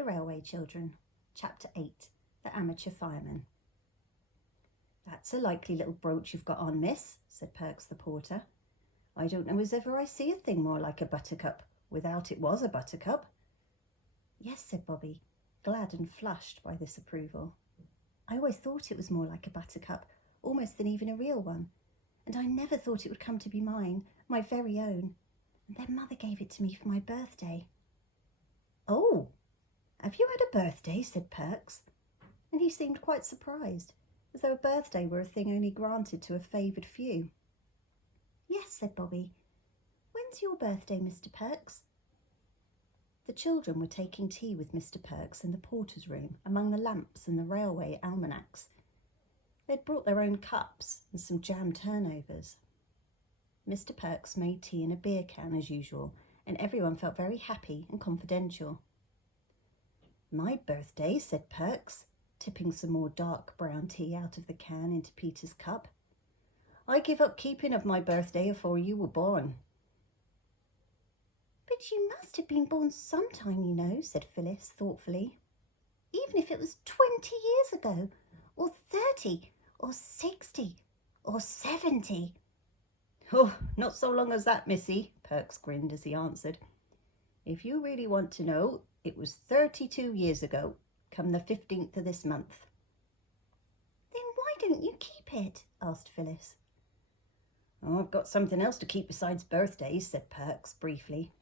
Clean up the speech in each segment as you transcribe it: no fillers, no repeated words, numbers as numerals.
The Railway Children, Chapter 8, The Amateur Fireman. "That's a likely little brooch you've got on, miss," said Perks the porter. "I don't know as ever I see a thing more like a buttercup, without it was a buttercup." "Yes," said Bobby, glad and flushed by this approval. "I always thought it was more like a buttercup, almost than even a real one, and I never thought it would come to be mine, my very own. And then Mother gave it to me for my birthday." "Oh, have you had a birthday?" said Perks, and he seemed quite surprised, as though a birthday were a thing only granted to a favoured few. "Yes," said Bobby. "When's your birthday, Mr. Perks?" The children were taking tea with Mr. Perks in the porter's room among the lamps and the railway almanacs. They'd brought their own cups and some jam turnovers. Mr. Perks made tea in a beer can as usual, and everyone felt very happy and confidential. "My birthday," said Perks, tipping some more dark brown tea out of the can into Peter's cup. "I give up keeping of my birthday afore you were born." "But you must have been born sometime, you know," said Phyllis thoughtfully. "Even if it was 20 years ago, or 30, or 60, or 70. "Oh, not so long as that, missy," Perks grinned as he answered. "If you really want to know, it was 32 years ago, come the 15th of this month." "Then why don't you keep it?" asked Phyllis. "Oh, I've got something else to keep besides birthdays," said Perks briefly.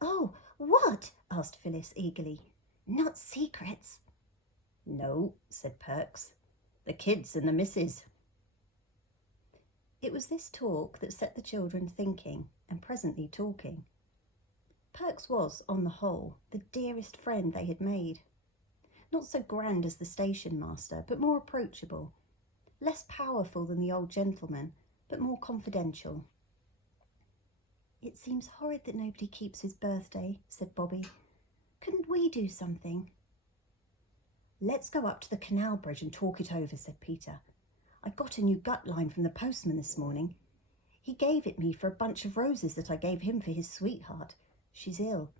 "Oh, what?" asked Phyllis eagerly. "Not secrets?" "No," said Perks. "The kids and the missus." It was this talk that set the children thinking and presently talking. Perks was, on the whole, the dearest friend they had made. Not so grand as the station master, but more approachable. Less powerful than the old gentleman, but more confidential. "It seems horrid that nobody keeps his birthday," said Bobby. "Couldn't we do something?" "Let's go up to the canal bridge and talk it over," said Peter. "I got a new gut line from the postman this morning. He gave it me for a bunch of roses that I gave him for his sweetheart. She's ill."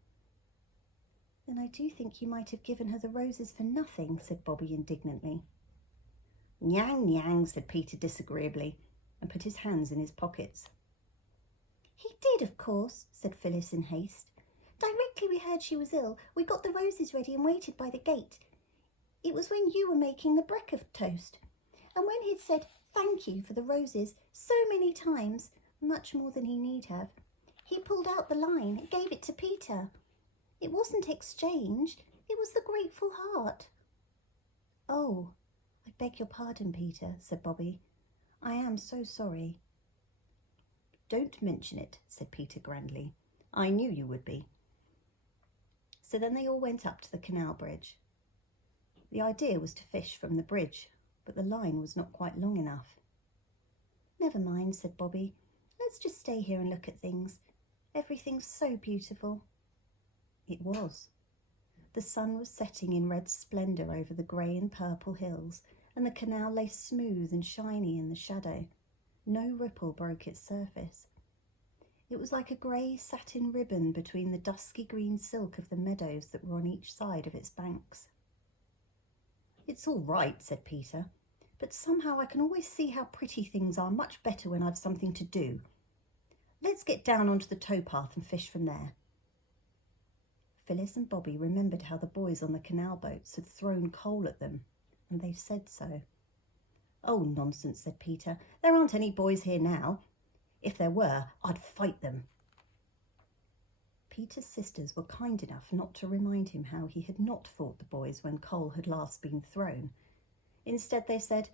"Then I do think you might have given her the roses for nothing," said Bobby indignantly. "Nyang, nyang," said Peter disagreeably, and put his hands in his pockets. "He did, of course," said Phyllis in haste. "Directly we heard she was ill, we got the roses ready and waited by the gate. It was when you were making the breakfast toast. And when he'd said thank you for the roses so many times, much more than he need have, he pulled out the line and gave it to Peter. It wasn't exchanged, it was the grateful heart." "Oh, I beg your pardon, Peter," said Bobby. "I am so sorry." "Don't mention it," said Peter grandly. "I knew you would be." So then they all went up to the canal bridge. The idea was to fish from the bridge, but the line was not quite long enough. "Never mind," said Bobby. "Let's just stay here and look at things. Everything's so beautiful." It was. The sun was setting in red splendour over the grey and purple hills, and the canal lay smooth and shiny in the shadow. No ripple broke its surface. It was like a grey satin ribbon between the dusky green silk of the meadows that were on each side of its banks. "It's all right," said Peter, "but somehow I can always see how pretty things are much better when I've something to do. Let's get down onto the towpath and fish from there." Phyllis and Bobby remembered how the boys on the canal boats had thrown coal at them, and they said so. "Oh, nonsense," said Peter. "There aren't any boys here now. If there were, I'd fight them." Peter's sisters were kind enough not to remind him how he had not fought the boys when coal had last been thrown. Instead they said,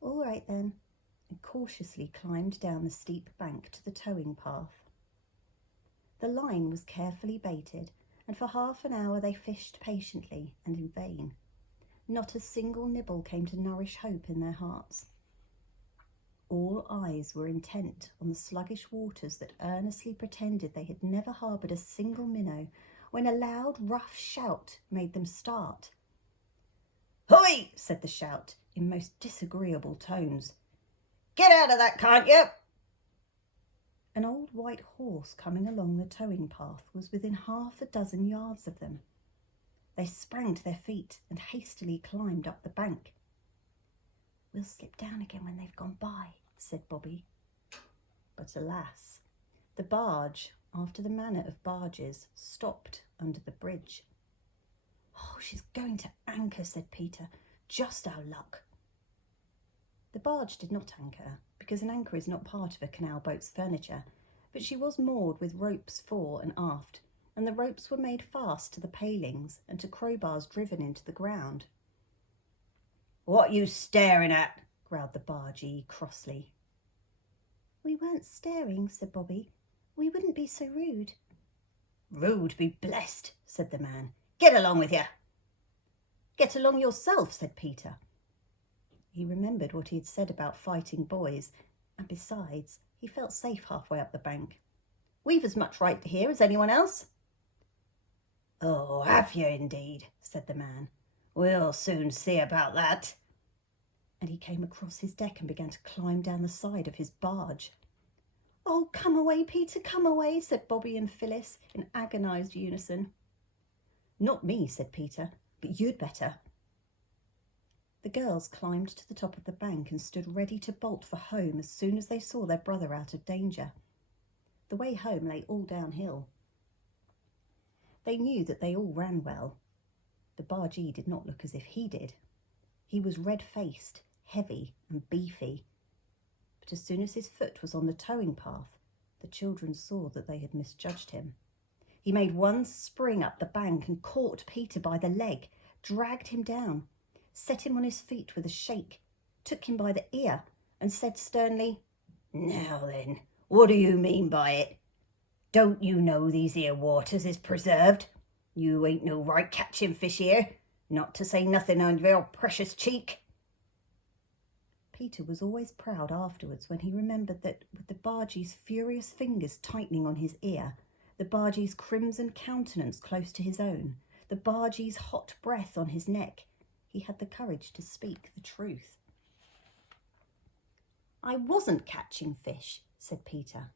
"All right then," and cautiously climbed down the steep bank to the towing path. The line was carefully baited, and for half an hour they fished patiently and in vain. Not a single nibble came to nourish hope in their hearts. All eyes were intent on the sluggish waters that earnestly pretended they had never harboured a single minnow, when a loud, rough shout made them start. "Hoi!" said the shout, in most disagreeable tones. "Get out of that, can't you?" An old white horse coming along the towing path was within half a dozen yards of them. They sprang to their feet and hastily climbed up the bank. "We'll slip down again when they've gone by," said Bobby. But alas, the barge, after the manner of barges, stopped under the bridge. "Oh, she's going to anchor," said Peter. "Just our luck." The barge did not anchor, because an anchor is not part of a canal boat's furniture, but she was moored with ropes fore and aft, and the ropes were made fast to the palings and to crowbars driven into the ground. "What you staring at?" growled the bargee crossly. "We weren't staring," said Bobby. "We wouldn't be so rude." "Rude be blessed," said the man. "Get along with you." "Get along yourself," said Peter. He remembered what he had said about fighting boys, and besides, he felt safe halfway up the bank. "We've as much right here as anyone else." "Oh, have you indeed?" said the man. "We'll soon see about that." And he came across his deck and began to climb down the side of his barge. "Oh, come away, Peter, come away," said Bobby and Phyllis in agonised unison. "Not me," said Peter, "but you'd better." The girls climbed to the top of the bank and stood ready to bolt for home as soon as they saw their brother out of danger. The way home lay all downhill. They knew that they all ran well. The bargee did not look as if he did. He was red-faced, heavy and beefy. But as soon as his foot was on the towing path, the children saw that they had misjudged him. He made one spring up the bank and caught Peter by the leg, dragged him down, set him on his feet with a shake, took him by the ear and said sternly, "Now then, what do you mean by it? Don't you know these here waters is preserved? You ain't no right catching fish here, not to say nothing on your precious cheek." Peter was always proud afterwards when he remembered that with the bargee's furious fingers tightening on his ear, the bargee's crimson countenance close to his own, the bargee's hot breath on his neck, he had the courage to speak the truth. "I wasn't catching fish," said Peter.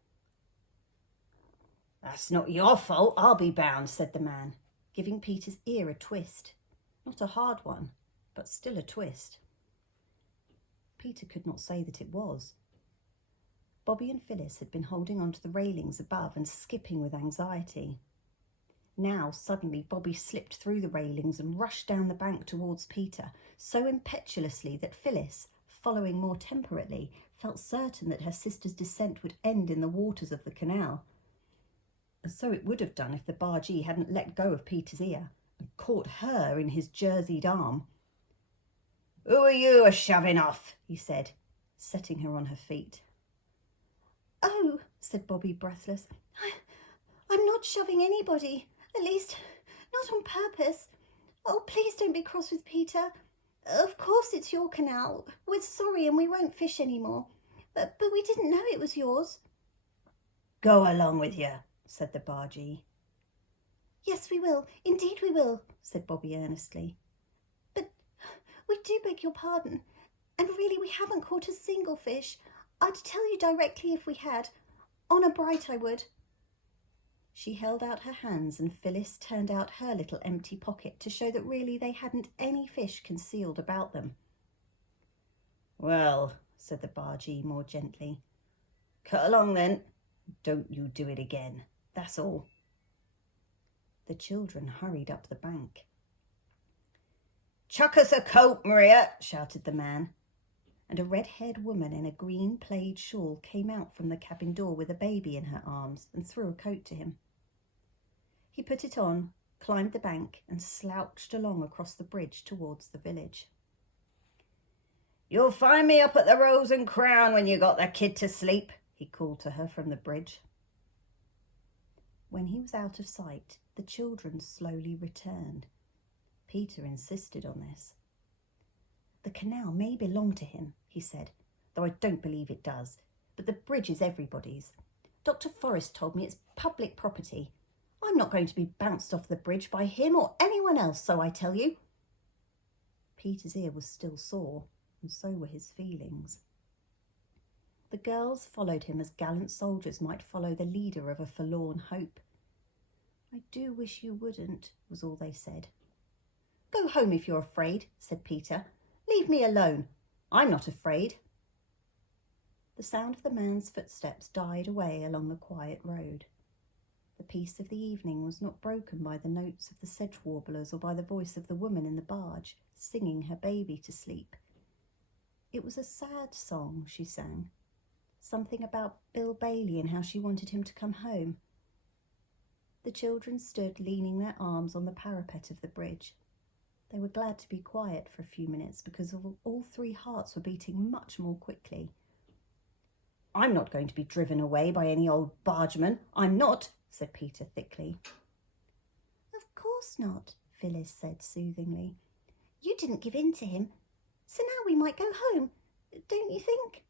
"That's not your fault, I'll be bound," said the man, giving Peter's ear a twist. Not a hard one, but still a twist. Peter could not say that it was. Bobby and Phyllis had been holding on to the railings above and skipping with anxiety. Now suddenly Bobby slipped through the railings and rushed down the bank towards Peter, so impetuously that Phyllis, following more temperately, felt certain that her sister's descent would end in the waters of the canal. And so it would have done if the bargee hadn't let go of Peter's ear and caught her in his jerseyed arm. "Who are you a-shoving off?" he said, setting her on her feet. "Oh," said Bobby, breathless, I'm not shoving anybody. At least, not on purpose. Oh, please don't be cross with Peter. Of course it's your canal. We're sorry and we won't fish anymore. But we didn't know it was yours." "Go along with you," said the bargee. "Yes, we will. Indeed we will," said Bobby earnestly. "But we do beg your pardon. And really we haven't caught a single fish. I'd tell you directly if we had. Honour bright I would." She held out her hands and Phyllis turned out her little empty pocket to show that really they hadn't any fish concealed about them. "Well," said the bargee more gently, "cut along then. Don't you do it again, that's all." The children hurried up the bank. "Chuck us a coat, Maria," shouted the man, and a red-haired woman in a green plaid shawl came out from the cabin door with a baby in her arms and threw a coat to him. He put it on, climbed the bank and slouched along across the bridge towards the village. "You'll find me up at the Rose and Crown when you got the kid to sleep," he called to her from the bridge. When he was out of sight, the children slowly returned. Peter insisted on this. "The canal may belong to him," he said, "though I don't believe it does. But the bridge is everybody's. Dr. Forrest told me it's public property. I'm not going to be bounced off the bridge by him or anyone else, so I tell you." Peter's ear was still sore, and so were his feelings. The girls followed him as gallant soldiers might follow the leader of a forlorn hope. "I do wish you wouldn't," was all they said. Go home if you're afraid, said Peter. Leave me alone. I'm not afraid. The sound of the man's footsteps died away along the quiet road. The peace of the evening was not broken by the notes of the sedge warblers or by the voice of the woman in the barge singing her baby to sleep. It was a sad song she sang, something about Bill Bailey and how she wanted him to come home. The children stood leaning their arms on the parapet of the bridge. They were glad to be quiet for a few minutes because all three hearts were beating much more quickly. I'm not going to be driven away by any old bargeman. I'm not, said Peter thickly. Of course not, Phyllis said soothingly. You didn't give in to him, so now we might go home, don't you think?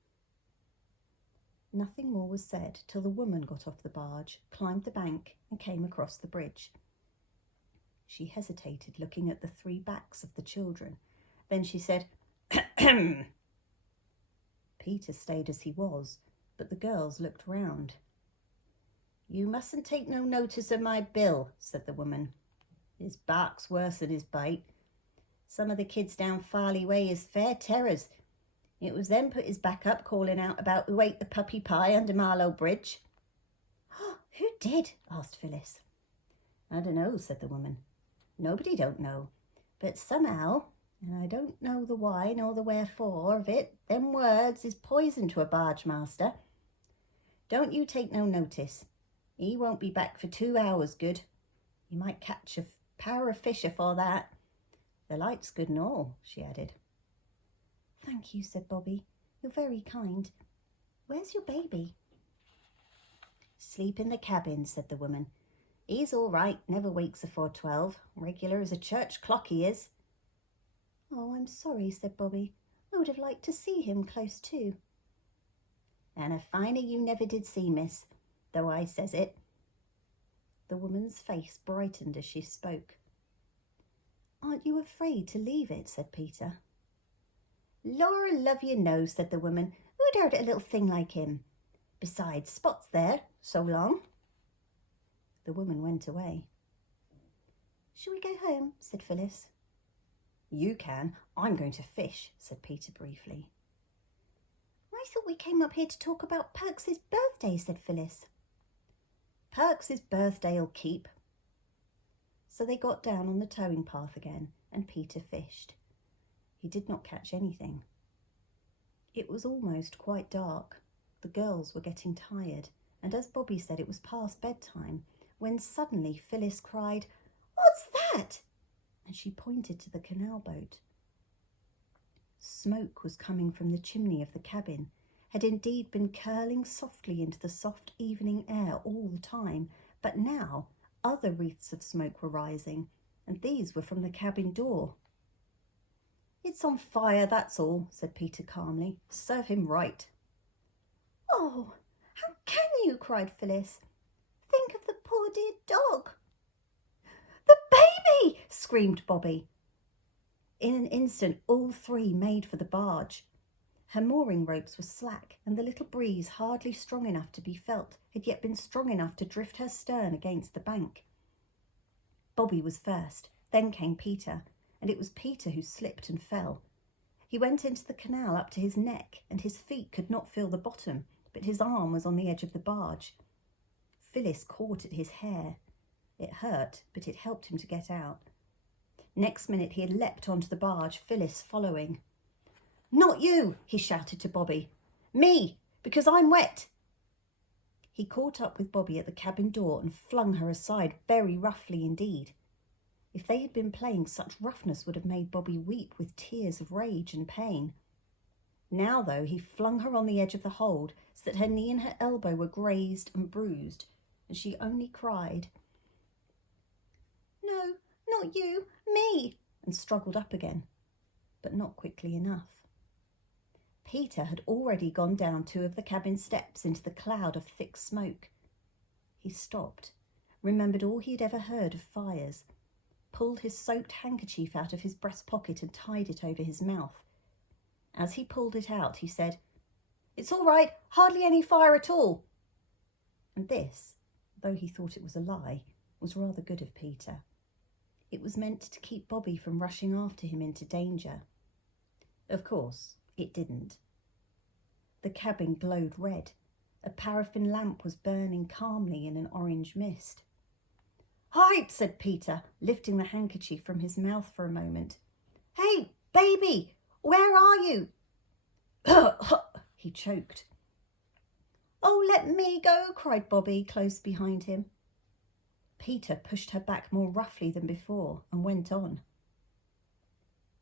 Nothing more was said till the woman got off the barge, climbed the bank and came across the bridge. She hesitated, looking at the three backs of the children. Then she said, Ahem. Peter stayed as he was, but the girls looked round. You mustn't take no notice of my Bill, said the woman. His bark's worse than his bite. Some of the kids down Farley Way is fair terrors. It was them put his back up, calling out about who ate the puppy pie under Marlow Bridge. Oh, who did? Asked Phyllis. I dunno, said the woman. Nobody don't know. But somehow, and I don't know the why nor the wherefore of it, them words is poison to a barge master. Don't you take no notice. He won't be back for 2 hours good. You might catch a power of fish afore that. The light's good and all, she added. Thank you, said Bobby. You're very kind. Where's your baby? Sleep in the cabin, said the woman. He's all right, never wakes afore 12. Regular as a church clock he is. Oh, I'm sorry, said Bobby. I would have liked to see him close to. And a finer you never did see, miss, though I says it. The woman's face brightened as she spoke. Aren't you afraid to leave it, said Peter. Laura love you no, said the woman. Who'd hurt a little thing like him? Besides, Spot's there, so long. The woman went away. Shall we go home, said Phyllis. You can. I'm going to fish, said Peter briefly. I thought we came up here to talk about Perks's birthday, said Phyllis. Perks's birthday'll keep. So they got down on the towing path again, and Peter fished. He did not catch anything. It was almost quite dark. The girls were getting tired, and as Bobby said, it was past bedtime, when suddenly Phyllis cried, What's that? And she pointed to the canal boat. Smoke was coming from the chimney of the cabin, had indeed been curling softly into the soft evening air all the time, but now other wreaths of smoke were rising, and these were from the cabin door. It's on fire, that's all, said Peter calmly. Serve him right. Oh, how can you? Cried Phyllis. Think of the poor dear dog. The baby! Screamed Bobby. In an instant, all three made for the barge. Her mooring ropes were slack, and the little breeze, hardly strong enough to be felt, had yet been strong enough to drift her stern against the bank. Bobby was first, then came Peter, and it was Peter who slipped and fell. He went into the canal up to his neck, and his feet could not feel the bottom, but his arm was on the edge of the barge. Phyllis caught at his hair. It hurt, but it helped him to get out. Next minute he had leapt onto the barge, Phyllis following. Not you, he shouted to Bobby. Me, because I'm wet. He caught up with Bobby at the cabin door and flung her aside very roughly indeed. If they had been playing, such roughness would have made Bobby weep with tears of rage and pain. Now, though, he flung her on the edge of the hold so that her knee and her elbow were grazed and bruised, and she only cried, No, not you, me, and struggled up again, but not quickly enough. Peter had already gone down 2 of the cabin steps into the cloud of thick smoke. He stopped, remembered all he had ever heard of fires, pulled his soaked handkerchief out of his breast pocket and tied it over his mouth. As he pulled it out, he said, It's all right, hardly any fire at all. And this, though he thought it was a lie, was rather good of Peter. It was meant to keep Bobby from rushing after him into danger. Of course, it didn't. The cabin glowed red. A paraffin lamp was burning calmly in an orange mist. "Hide," said Peter, lifting the handkerchief from his mouth for a moment. "Hey, baby, where are you?" He choked. "Oh, let me go," cried Bobby, close behind him. Peter pushed her back more roughly than before and went on.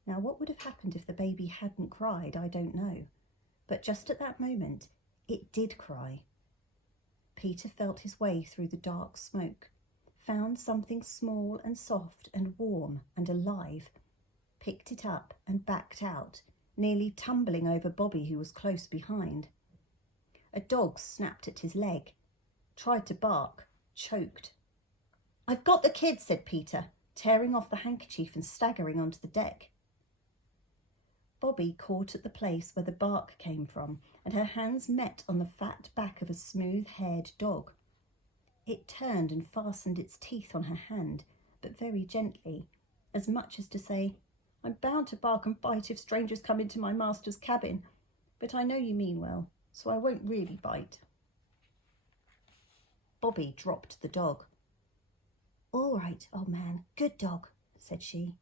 Now, what would have happened if the baby hadn't cried, I don't know. But just at that moment, it did cry. Peter felt his way through the dark smoke, found something small and soft and warm and alive, picked it up and backed out, nearly tumbling over Bobby, who was close behind. A dog snapped at his leg, tried to bark, choked. "I've got the kid," said Peter, tearing off the handkerchief and staggering onto the deck. Bobby caught at the place where the bark came from, and her hands met on the fat back of a smooth-haired dog. It turned and fastened its teeth on her hand, but very gently, as much as to say, "I'm bound to bark and bite if strangers come into my master's cabin, but I know you mean well, so I won't really bite." Bobby dropped the dog. "All right, old man, good dog," said she.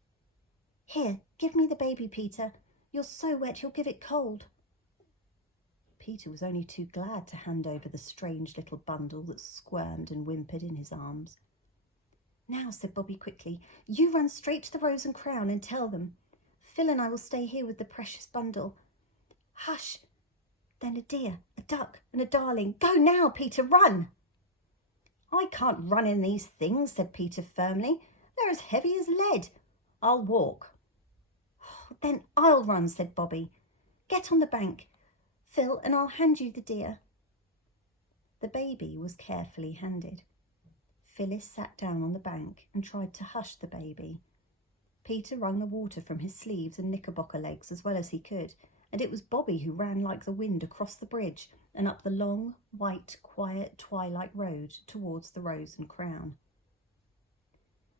"Here, give me the baby, Peter. You're so wet you'll give it cold." Peter was only too glad to hand over the strange little bundle that squirmed and whimpered in his arms. "Now," said Bobby quickly, "you run straight to the Rose and Crown and tell them. Phil and I will stay here with the precious bundle." "Hush! Then a deer, a duck and a darling. Go now, Peter, run!" "I can't run in these things," said Peter firmly. "They're as heavy as lead. I'll walk." "Then I'll run," said Bobby. "Get on the bank, Phil, and I'll hand you the deer." The baby was carefully handed. Phyllis sat down on the bank and tried to hush the baby. Peter wrung the water from his sleeves and knickerbocker legs as well as he could, and it was Bobby who ran like the wind across the bridge and up the long, white, quiet twilight road towards the Rose and Crown.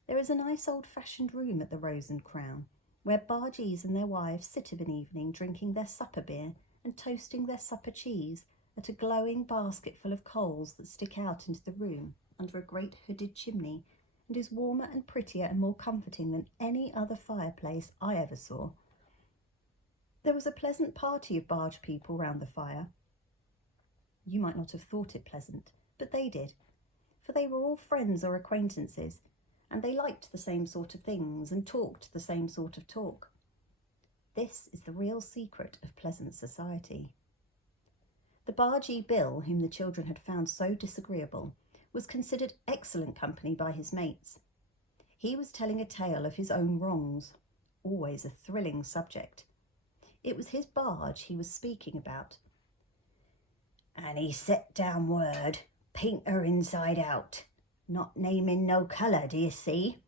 There is a nice old-fashioned room at the Rose and Crown, where bargees and their wives sit of an evening drinking their supper beer and toasting their supper cheese at a glowing basket full of coals that stick out into the room under a great hooded chimney, and is warmer and prettier and more comforting than any other fireplace I ever saw. There was a pleasant party of barge people round the fire. You might not have thought it pleasant, but they did, for they were all friends or acquaintances, and they liked the same sort of things and talked the same sort of talk. This is the real secret of pleasant society. The bargee Bill, whom the children had found so disagreeable, was considered excellent company by his mates. He was telling a tale of his own wrongs, always a thrilling subject. It was his barge he was speaking about. "And he set down word, paint her inside out, not naming no colour, do you see?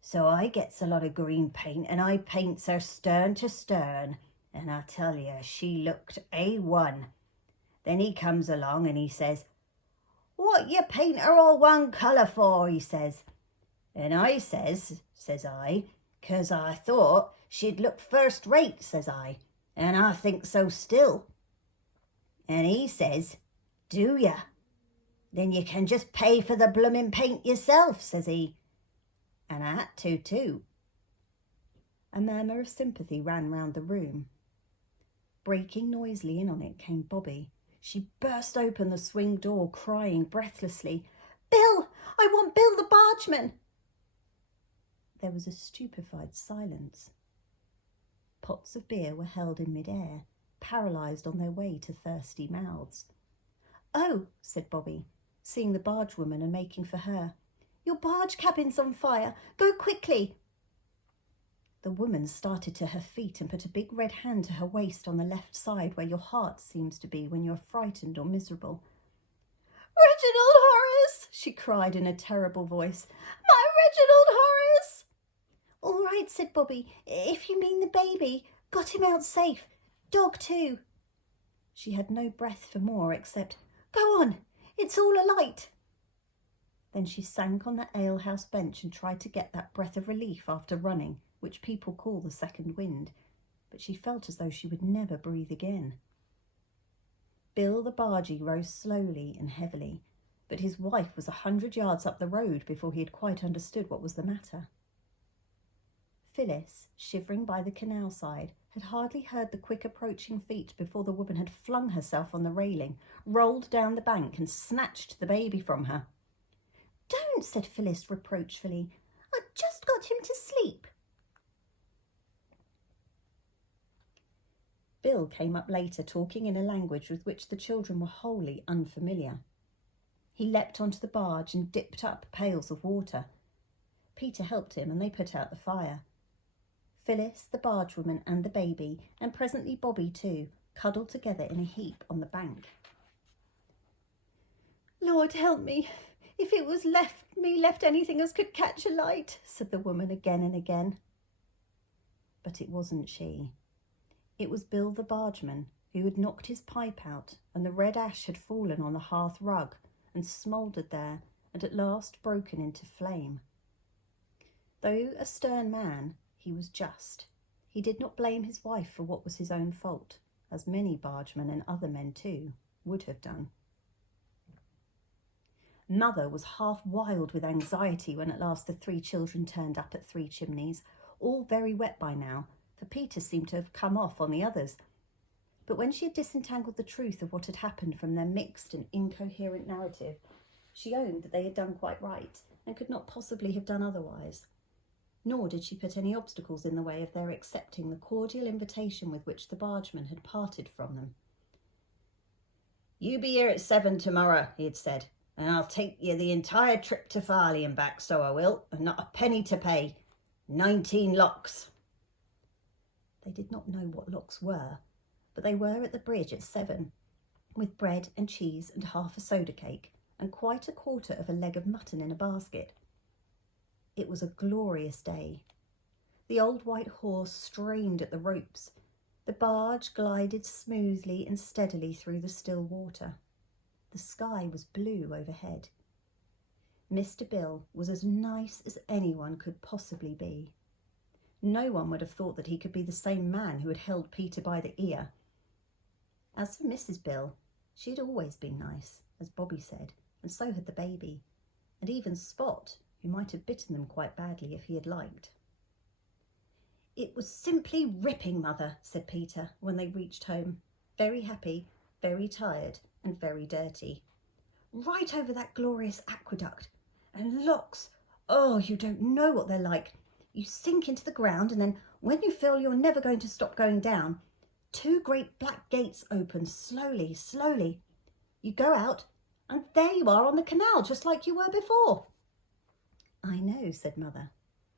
So I gets a lot of green paint and I paints her stern to stern, and I tell you, she looked A1. Then he comes along and he says, 'What you paint her all one colour for?' he says. And I says I, ''Cause I thought she'd look first rate,' says I, 'and I think so still.' And he says, 'Do ya? Then you can just pay for the bloomin' paint yourself,' says he. And I had to too." A murmur of sympathy ran round the room. Breaking noisily in on it came Bobby. She burst open the swing door, crying breathlessly, "Bill! I want Bill the bargeman!" There was a stupefied silence. Pots of beer were held in mid-air, paralysed on their way to thirsty mouths. "Oh," said Bobby, seeing the bargewoman and making for her. "Your barge cabin's on fire. Go quickly." The woman started to her feet and put a big red hand to her waist on the left side where your heart seems to be when you're frightened or miserable. "Reginald Horace!" she cried in a terrible voice. "My Reginald Horace!" "All right," said Bobby. "If you mean the baby, got him out safe. Dog too." She had no breath for more except, "Go on, it's all alight." Then she sank on the alehouse bench and tried to get that breath of relief after running, which people call the second wind, but she felt as though she would never breathe again. Bill the bargee rose slowly and heavily, but his wife was 100 yards up the road before he had quite understood what was the matter. Phyllis, shivering by the canal side, had hardly heard the quick approaching feet before the woman had flung herself on the railing, rolled down the bank and snatched the baby from her. "Don't," said Phyllis reproachfully. "I've just got him to sleep." Bill came up later, talking in a language with which the children were wholly unfamiliar. He leapt onto the barge and dipped up pails of water. Peter helped him and they put out the fire. Phyllis, the bargewoman and the baby, and presently Bobby too, cuddled together in a heap on the bank. "Lord help me, if it was left anything as could catch a light," said the woman again and again. But it wasn't she. It was Bill the bargeman, who had knocked his pipe out, and the red ash had fallen on the hearth rug and smouldered there and at last broken into flame. Though a stern man, he was just. He did not blame his wife for what was his own fault, as many bargemen and other men too would have done. Mother was half wild with anxiety when at last the 3 children turned up at Three Chimneys, all very wet by now, for Peter seemed to have come off on the others. But when she had disentangled the truth of what had happened from their mixed and incoherent narrative, she owned that they had done quite right and could not possibly have done otherwise. Nor did she put any obstacles in the way of their accepting the cordial invitation with which the bargeman had parted from them. "You be here at 7 tomorrow," he had said, "and I'll take you the entire trip to Farley and back, so I will, and not a penny to pay. 19 locks. They did not know what locks were, but they were at the bridge at 7, with bread and cheese and half a soda cake, and quite a quarter of a leg of mutton in a basket. It was a glorious day. The old white horse strained at the ropes. The barge glided smoothly and steadily through the still water. The sky was blue overhead. Mr. Bill was as nice as anyone could possibly be. No one would have thought that he could be the same man who had held Peter by the ear. As for Mrs. Bill, she had always been nice, as Bobby said, and so had the baby, and even Spot, who might have bitten them quite badly if he had liked. "It was simply ripping, Mother," said Peter when they reached home, very happy, very tired and very dirty. "Right over that glorious aqueduct. And locks, oh, you don't know what they're like. You sink into the ground and then when you feel you're never going to stop going down, 2 great black gates open slowly, slowly. You go out and there you are on the canal just like you were before." "I know," said Mother.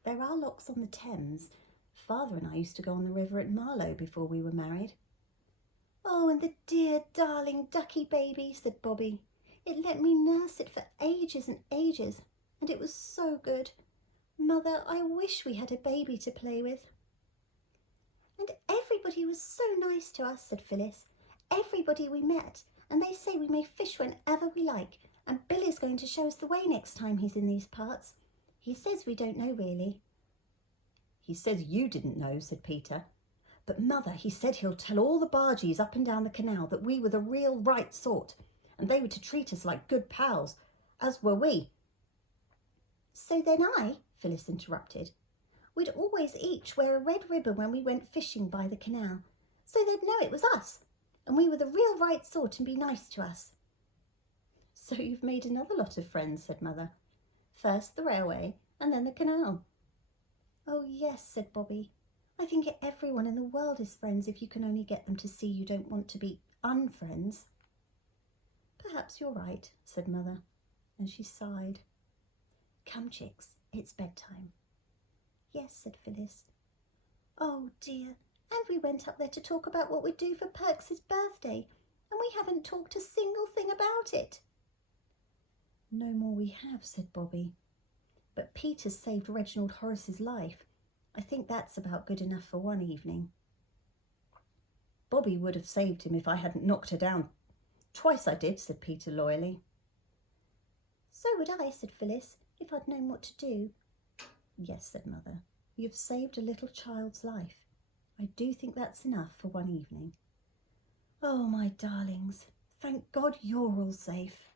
"There are locks on the Thames. Father and I used to go on the river at Marlow before we were married." "Oh, and the dear, darling ducky baby," said Bobby. "It let me nurse it for ages and ages, and it was so good. Mother, I wish we had a baby to play with." "And everybody was so nice to us," said Phyllis. "Everybody we met, and they say we may fish whenever we like, and Bill is going to show us the way next time he's in these parts. He says we don't know really." "He says you didn't know," said Peter. "But Mother, he said he'll tell all the bargees up and down the canal that we were the real right sort, and they were to treat us like good pals, as were we." "So then Phyllis interrupted, "we'd always each wear a red ribbon when we went fishing by the canal, so they'd know it was us, and we were the real right sort and be nice to us." "So you've made another lot of friends," said Mother. "First the railway and then the canal." "Oh yes," said Bobby. "I think everyone in the world is friends if you can only get them to see you don't want to be unfriends." "Perhaps you're right," said Mother, and she sighed. "Come, chicks, it's bedtime." "Yes," said Phyllis. "Oh dear, and we went up there to talk about what we'd do for Perks's birthday, and we haven't talked a single thing about it." "No more we have," said Bobby. "But Peter's saved Reginald Horace's life. I think that's about good enough for one evening." "Bobby would have saved him if I hadn't knocked her down. Twice I did," said Peter loyally. So would I, said Phyllis, if I'd known what to do. Yes, said Mother, you've saved a little child's life. I do think that's enough for one evening. Oh, my darlings, thank God you're all safe.